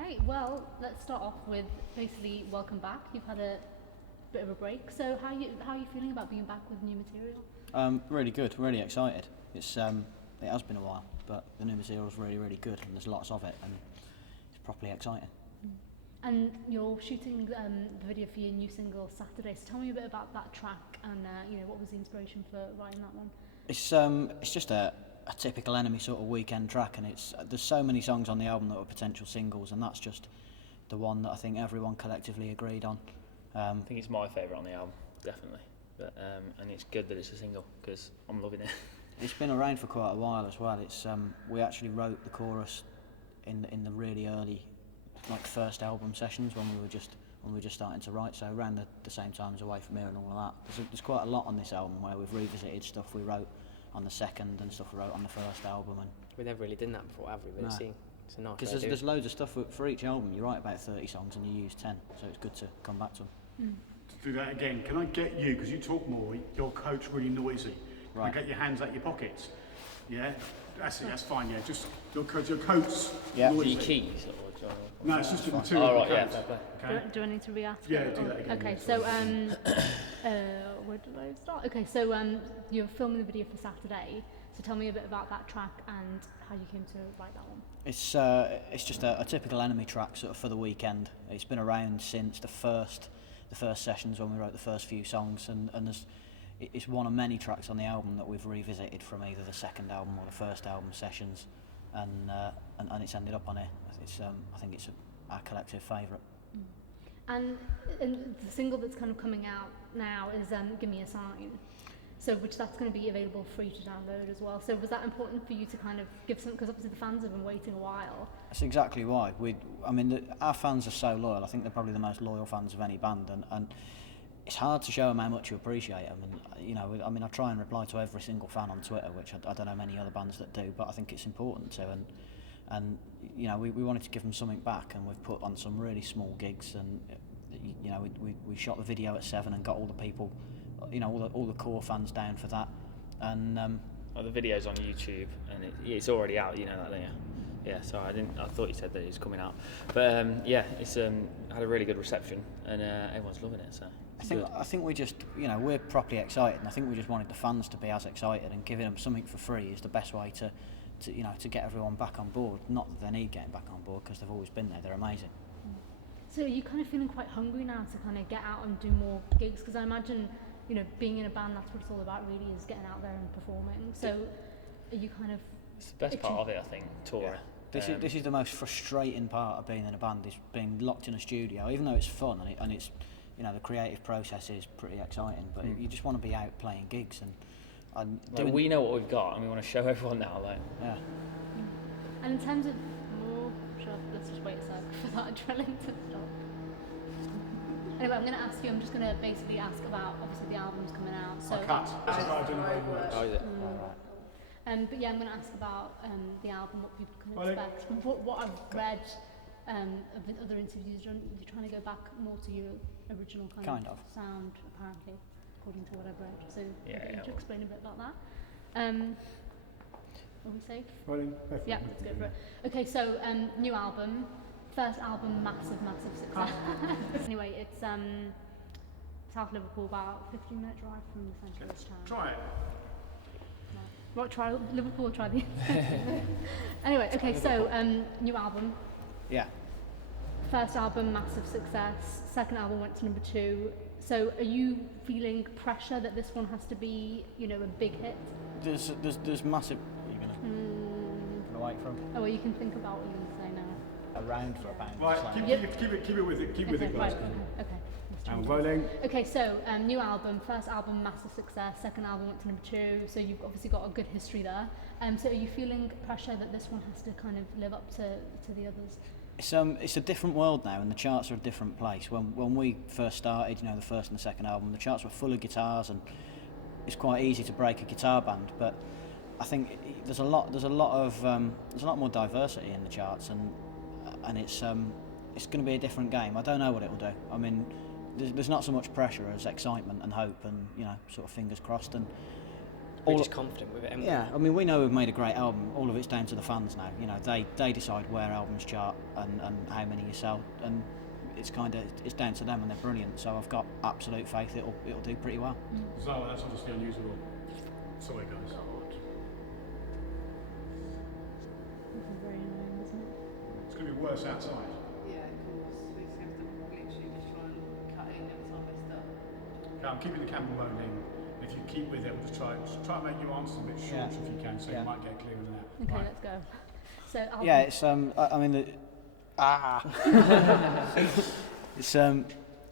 Okay, well, let's start off with basically welcome back. You've had a bit of a break, so how are you feeling about being back with new material? Really good, really excited. It has been a while, but the new material's really good, and there's lots of it, and it's properly exciting. And you're shooting the video for your new single Saturday, so tell me a bit about that track and what was the inspiration for writing that one? It's just a typical Enemy sort of weekend track, and there's so many songs on the album that are potential singles, and that's just the one that I think everyone collectively agreed on. I think it's my favourite on the album, definitely. But and it's good that it's a single because I'm loving it. It's been around for quite a while as well. We actually wrote the chorus in the really early, like first album sessions when we were just starting to write. So around the same time as Away From Here and all of that. There's quite a lot on this album where we've revisited stuff we wrote on the second and stuff we wrote on the first album. And we never really done that before, have we? But no. It's a nice idea. Because there's loads of stuff for each album. You write about 30 songs and you use 10, so it's good to come back to them. To do that again, can I get you, because you talk more, your coat's really noisy. Can I Right. get your hands out your pockets? Yeah? That's it, that's fine, yeah. Just your coat's Yeah. noisy. The keys or do No, it's just the material Oh, of right, the yeah, coat. fair play. Okay? Do I need to re-ask? Yeah, it, do or- that again, Okay, yeah, so where did I start? Okay, so you're filming the video for Saturday. So tell me a bit about that track and how you came to write that one. It's just a typical Enemy track sort of for the weekend. It's been around since the first sessions when we wrote the first few songs, and it's one of many tracks on the album that we've revisited from either the second album or the first album sessions, and it's ended up on it. I think it's our collective favourite. And the single that's kind of coming out now is Give Me a Sign. So that's going to be available free to download as well. So was that important for you to kind of give some, because obviously the fans have been waiting a while. That's exactly why. Our fans are so loyal. I think they're probably the most loyal fans of any band, and it's hard to show them how much you appreciate them. And I try and reply to every single fan on Twitter, which I don't know many other bands that do, but I think it's important to. And we wanted to give them something back, and we've put on some really small gigs, and we shot the video at 7 and got all the people, all the core fans down for that, and The video's on YouTube and it's already out. You know that, don't you? Yeah. So I thought you said that it was coming out, but it's had a really good reception and everyone's loving it. So I think we just we're properly excited, and I think we just wanted the fans to be as excited, and giving them something for free is the best way to get everyone back on board. Not that they need getting back on board because they've always been there. They're amazing. So are you kind of feeling quite hungry now to kind of get out and do more gigs? Because I imagine, being in a band, that's what it's all about really, is getting out there and performing. So are you kind of... it's the best part of it, I think, touring. Yeah. This is the most frustrating part of being in a band, is being locked in a studio, even though it's fun and it's the creative process is pretty exciting, but you just want to be out playing gigs and we know what we've got and we want to show everyone now. Yeah. And in terms of... let's just wait a sec for that adrenaline to stop. Anyway, I'm just going to basically ask about, obviously the album's coming out. So, I cut. This is what I do in my words. Oh, is it? but yeah, I'm going to ask about the album, what people can expect. From what I've read of the other interviews, you're trying to go back more to your original kind of sound, apparently, according to what I've read. So, could you explain a bit about that? Are we safe? Rolling? Yeah, let's go for it. Okay, so new album, first album, massive success. Anyway, it's South Liverpool, about 15-minute drive from the centre of this town. Try it. No. Right, try Liverpool or try the... Anyway, okay, so new album. Yeah. First album, massive success. Second album went to number 2. So are you feeling pressure that this one has to be, a big hit? There's massive... Are you going to wait from? Oh, well, you can think about what you're going to say now. Around for a band. Right, keep it with it. Keep with it, guys. Right, okay. And rolling. Okay, so new album, first album, massive success. Second album went to number 2, so you've obviously got a good history there. So are you feeling pressure that this one has to kind of live up to the others? It's a different world now, and the charts are a different place. When we first started, the first and the second album, the charts were full of guitars, and it's quite easy to break a guitar band. But I think there's a lot more diversity in the charts, and it's going to be a different game. I don't know what it will do. I mean, there's not so much pressure as excitement and hope, and sort of fingers crossed. And We're just confident with it, aren't we? Yeah, I mean, we know we've made a great album. All of it's down to the fans now. You know, they decide where albums chart and how many you sell, and it's down to them, and they're brilliant. So I've got absolute faith it'll do pretty well. So that's obviously unusual. Sorry, guys. This is very annoying, isn't it? It's going to be worse outside. Yeah, of course. We just have to literally just try and cut in every time I start. Okay, I'm keeping the camera rolling. If you keep with it, we'll just try and make your answers a bit short if you can, so you might get clearer than that. Okay, Right. let's go. So album. Yeah, it's I mean, it's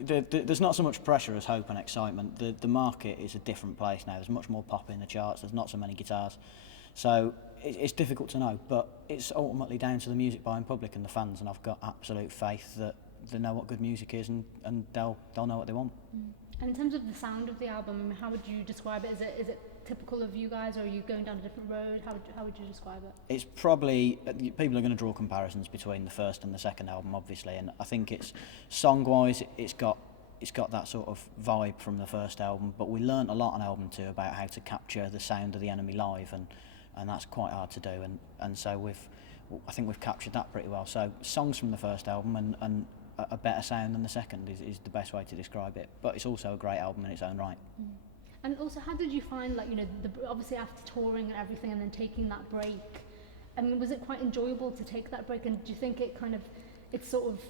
there's not so much pressure as hope and excitement. The market is a different place now. There's much more pop in the charts. There's not so many guitars, so it's difficult to know. But it's ultimately down to the music buying public and the fans, and I've got absolute faith that they know what good music is, and they'll know what they want. And in terms of the sound of the album, how would you describe it? Is it typical of you guys, or are you going down a different road? How would you describe it? It's probably, people are going to draw comparisons between the first and the second album, obviously, and I think it's song-wise, it's got that sort of vibe from the first album, but we learnt a lot on album 2 about how to capture the sound of the Enemy live, and that's quite hard to do, and so I think we've captured that pretty well. So songs from the first album and a better sound than the second is the best way to describe it, but it's also a great album in its own right. And also, how did you find, like, you know, obviously after touring and everything and then taking that break, I mean, was it quite enjoyable to take that break, and do you think it's sort of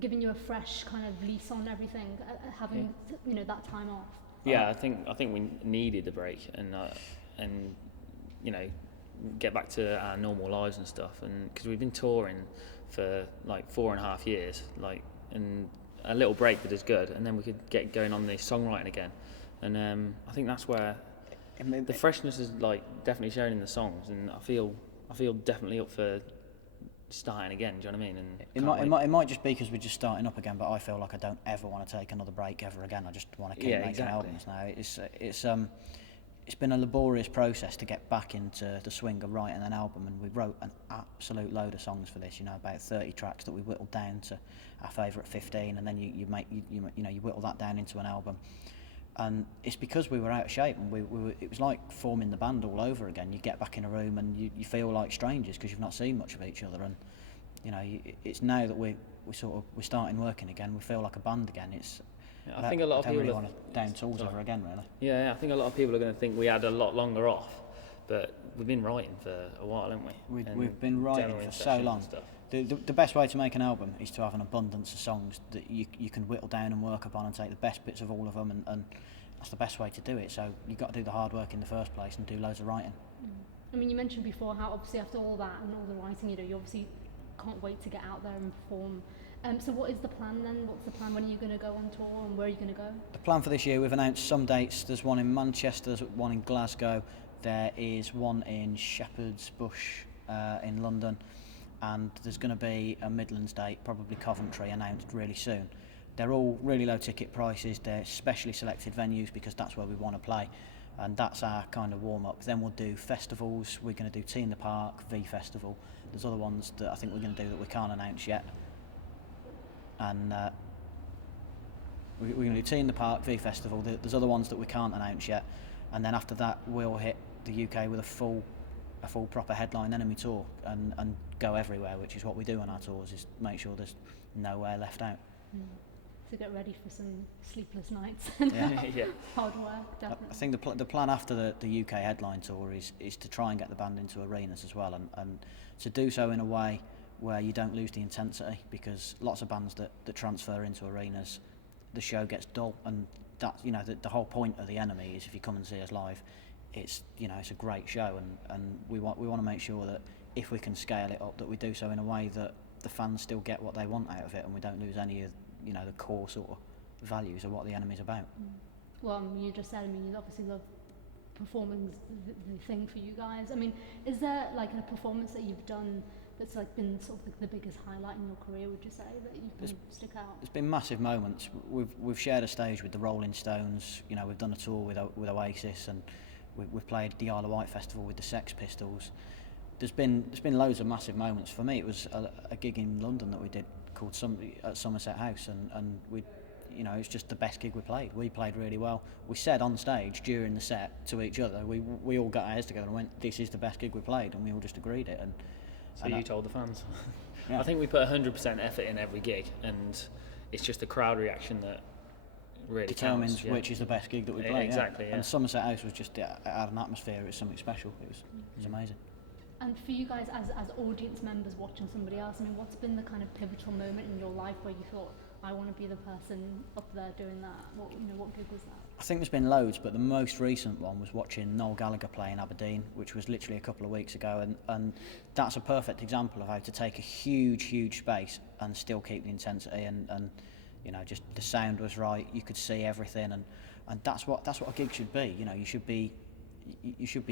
giving you a fresh kind of lease on everything, having, you know, that time off? Yeah, I think we needed the break and you know, get back to our normal lives and stuff, and because we've been touring for like 4.5 years, like, and a little break did us good, and then we could get going on the songwriting again, and I think that's where the freshness is like definitely shown in the songs, and I feel definitely up for starting again. Do you know what I mean? And it might just be because we're just starting up again, but I feel like I don't ever want to take another break ever again. I just want to keep making albums now. It's been a laborious process to get back into the swing of writing an album, and we wrote an absolute load of songs for this. You know, about 30 tracks that we whittled down to our favourite 15, and then you whittle that down into an album. And it's because we were out of shape, and it was like forming the band all over again. You get back in a room and you feel like strangers because you've not seen much of each other, and you know, it's now that we're starting working again, we feel like a band again. I think a lot of people really want to down tools ever again, really. Yeah, I think a lot of people are going to think we had a lot longer off, but we've been writing for a while, haven't we? We've been writing for so long. The best way to make an album is to have an abundance of songs that you can whittle down and work upon and take the best bits of all of them, and that's the best way to do it. So you've got to do the hard work in the first place and do loads of writing. I mean, you mentioned before how obviously after all that and all the writing, you know, you obviously can't wait to get out there and perform. So what is the plan then? What's the plan? When are you going to go on tour, and where are you going to go? The plan for this year, we've announced some dates. There's one in Manchester, there's one in Glasgow, there is one in Shepherd's Bush in London, and there's going to be a Midlands date, probably Coventry, announced really soon. They're all really low ticket prices. They're specially selected venues because that's where we want to play, and that's our kind of warm-up. Then we'll do festivals. We're going to do Tea in the Park, V Festival. There's other ones that I think we're going to do that we can't announce yet. And we're going to do Tea in the Park, V Festival. There's other ones that we can't announce yet, and then after that we'll hit the UK with a full proper headline Enemy tour and go everywhere, which is what we do on our tours, is make sure there's nowhere left out. So get ready for some sleepless nights. Yeah. Hard work, definitely. I think the plan after the UK headline tour is to try and get the band into arenas as well, and to do so in a way where you don't lose the intensity, because lots of bands that transfer into arenas, the show gets dull, and that, you know, the whole point of the Enemy is if you come and see us live, it's a great show, and we want to make sure that if we can scale it up, that we do so in a way that the fans still get what they want out of it, and we don't lose any of, you know, the core sort of values of what the Enemy's about. Well, you just said, I mean, you obviously love performing the thing for you guys. I mean, is there like a performance that you've done that's like been sort of the biggest highlight in your career, would you say, that you can stick out? There's been massive moments. We've shared a stage with the Rolling Stones. You know, we've done a tour with Oasis, and we've played the Isle of Wight festival with the Sex Pistols. There's been loads of massive moments. For me, it was a gig in London that we did called at Somerset House, and you know, it's just the best gig we played. We played really well. We said on stage during the set to each other, we all got our heads together and went, this is the best gig we played, and we all just agreed it. So you told the fans. Yeah. I think we put 100% effort in every gig, and it's just the crowd reaction that really determines counts, yeah. which is the best gig that we played. Exactly, yeah. And Somerset House was just, it had an atmosphere, it was something special. It was amazing. And for you guys as audience members watching somebody else, I mean, what's been the kind of pivotal moment in your life where you thought, I want to be the person up there doing that? What gig was that? I think there's been loads, but the most recent one was watching Noel Gallagher play in Aberdeen, which was literally a couple of weeks ago, and that's a perfect example of how to take a huge space and still keep the intensity, and you know, just the sound was right, you could see everything, and that's what a gig should be. You know, you should be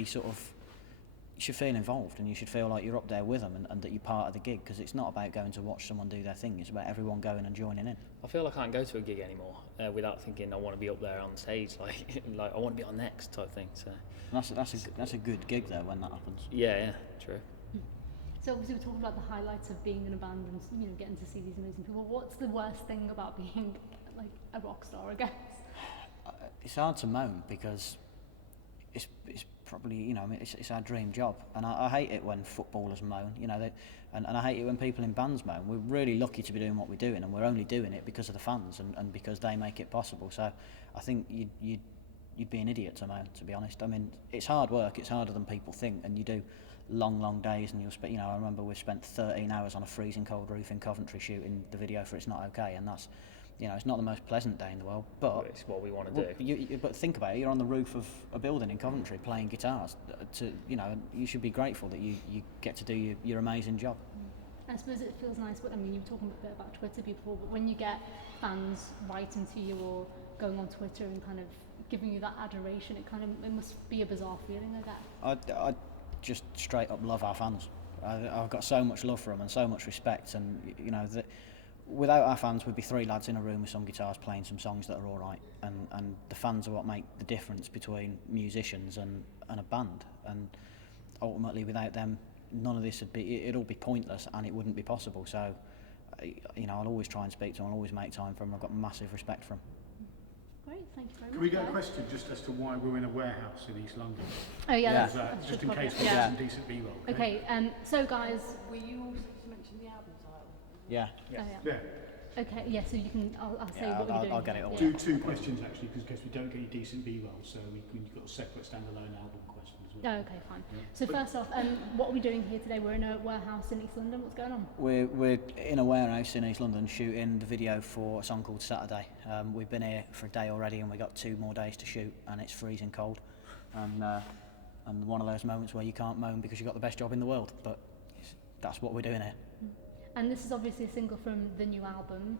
sort of, you should feel involved, and you should feel like you're up there with them, and that you're part of the gig, because it's not about going to watch someone do their thing, it's about everyone going and joining in. I feel I can't go to a gig anymore without thinking I want to be up there on stage, like I want to be on next type thing. So that's a good gig there when that happens. Yeah, true. So obviously we're talking about the highlights of being in a band and, you know, getting to see these amazing people. What's the worst thing about being like a rock star, I guess? It's hard to moan, because it's probably, you know, I mean, it's our dream job, and I hate it when footballers moan, you know, and I hate it when people in bands moan. We're really lucky to be doing what we're doing, and we're only doing it because of the fans and because they make it possible. So I think you'd be an idiot to moan, to be honest. I mean, it's hard work, it's harder than people think, and you do long days, and you'll spend, you know, I remember we spent 13 hours on a freezing cold roof in Coventry shooting the video for It's Not Okay, and that's, you know, it's not the most pleasant day in the world, but It's what we want to do. But think about it, you're on the roof of a building in Coventry playing guitars. You know, you should be grateful that you get to do your amazing job. I suppose it feels nice, but I mean, you were talking a bit about Twitter before, but when you get fans writing to you or going on Twitter and kind of giving you that adoration, it must be a bizarre feeling, I guess. I just straight up love our fans. I've got so much love for them and so much respect, and you know, without our fans we'd be three lads in a room with some guitars playing some songs that are all right, and the fans are what make the difference between musicians and a band, and ultimately without them none of this it'd all be pointless, and it wouldn't be possible. So you know, I'll always try and speak to them, I'll always make time for them. I've got massive respect for them. Great, thank you very much. Can we get a question just as to why we're in a warehouse in East London? Oh yeah, Yeah. that's Just in case we yeah. get some decent B-roll. Okay, so guys, Were you also to mention the album title? Yeah. yeah. Yeah. Okay, yeah, so you can, I'll say Yeah, what you're doing. I'll get it all. Yeah. Do two questions actually, because in case we don't get any decent B-roll, so we've got a separate standalone album question as well. Oh, okay, fine. Yeah. So first off, what are we doing here today? We're in a warehouse in East London. What's going on? We're in a warehouse in East London shooting the video for a song called Saturday. We've been here for a day already, and we've got 2 more days to shoot, and it's freezing cold, and one of those moments where you can't moan because you've got the best job in the world, but that's what we're doing here. And this is obviously a single from the new album.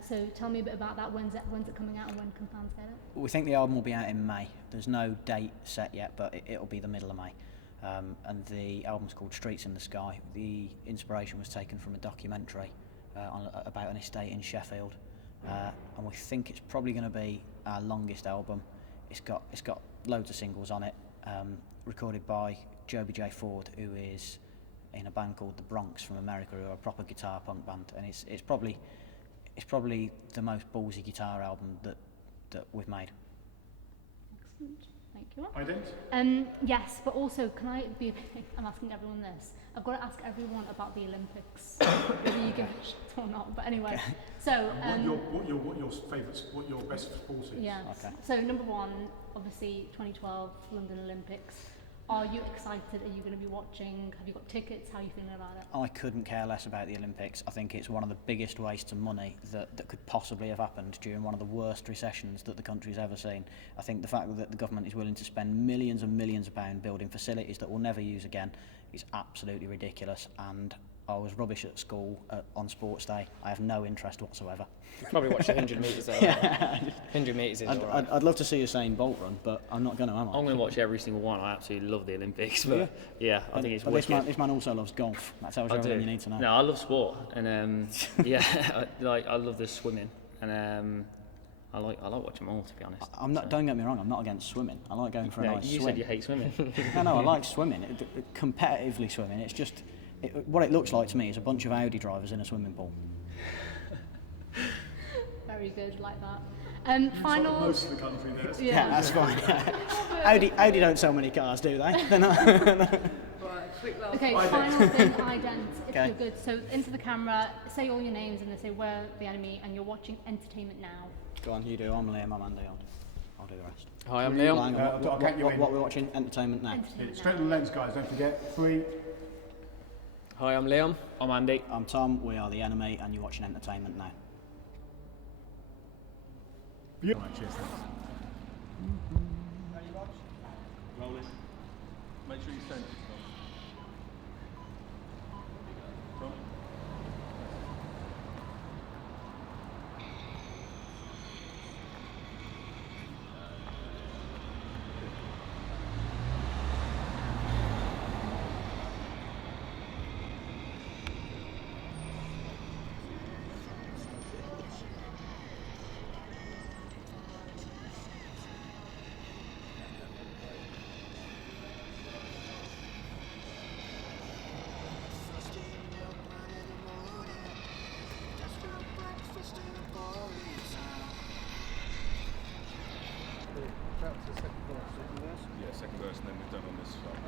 So tell me a bit about that. When's it coming out, and when can fans get it? We think the album will be out in May. There's no date set yet, but it'll be the middle of May. And the album's called Streets in the Sky. The inspiration was taken from a documentary about an estate in Sheffield, and we think it's probably going to be our longest album. It's got loads of singles on it, recorded by Joby J Ford, who is in a band called The Bronx from America, who are a proper guitar punk band, and it's probably the most ballsy guitar album that we've made. Excellent. Thank you. Ident? Yes, but also, can I be? I'm asking everyone this. I've got to ask everyone about the Olympics, whether you give a shit or not. But anyway, so What your favourites? What your best sport is? yeah. Okay. So number one, obviously, 2012 London Olympics. Are you excited? Are you going to be watching? Have you got tickets? How are you feeling about it? I couldn't care less about the Olympics. I think it's one of the biggest wastes of money that could possibly have happened during one of the worst recessions that the country's ever seen. I think the fact that the government is willing to spend millions and millions of pounds building facilities that we'll never use again is absolutely ridiculous, and I was rubbish at school on sports day. I have no interest whatsoever. You probably watch 100 metres though. Yeah. 100 metres is alright. I'd love to see Usain Bolt run, but I'm not going to, am I? I'm going to watch every single one. I absolutely love the Olympics, but yeah, I think it's but wicked. this man also loves golf. That tells you everything you need to know. No, I love sport, and yeah, I love the swimming, and I like watching them all, to be honest. I'm not. Don't get me wrong. I'm not against swimming. I like going for a No, nice you swim. said you hate swimming. No, I like swimming. Competitively swimming. It's just what it looks like to me is a bunch of Audi drivers in a swimming pool. Fair very good like that. Final. Most of the country there. Yeah, that's fine. Audi don't sell many cars, do they? They're not. Right, quick last. Okay, final thing, ident, if you're good. So into the camera, say all your names and they say we're the enemy and you're watching Entertainment Now. Go on, you do. I'm Liam, I'm Andy. I'll do the rest. Hi, I'm Liam. Hang on, what we're watching? Entertainment Now. Straight to the lens, guys. Don't forget. 3. Hi, I'm Liam. I'm Andy. I'm Tom. We are the enemy, and you're watching Entertainment Now. Beautiful. Cheers. Rolling. Make sure you send it. Tom. Yeah, second verse, and then we're done on this side.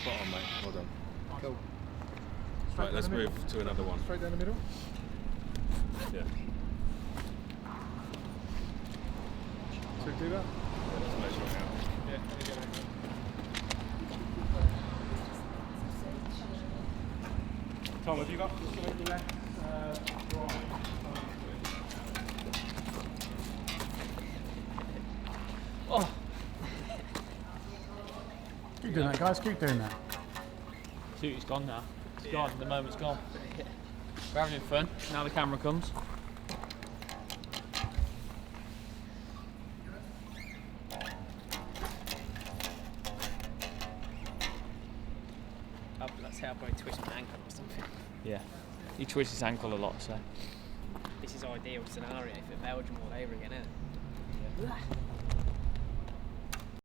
Spot on, mate. Well done. Cool. Right, let's move to another one. Straight down the middle. Yeah. So do that. Let's measure it out. Yeah. There you go. Tom, have you got the left? Right. Oh, Keep doing that, guys. Keep doing that. Shoot, it's gone now. It's gone. The moment's gone. We're having fun. Now the camera comes. that's how I probably twist my ankle or something. Yeah. He twists his ankle a lot, so. This is ideal scenario for Belgium all over again, isn't it?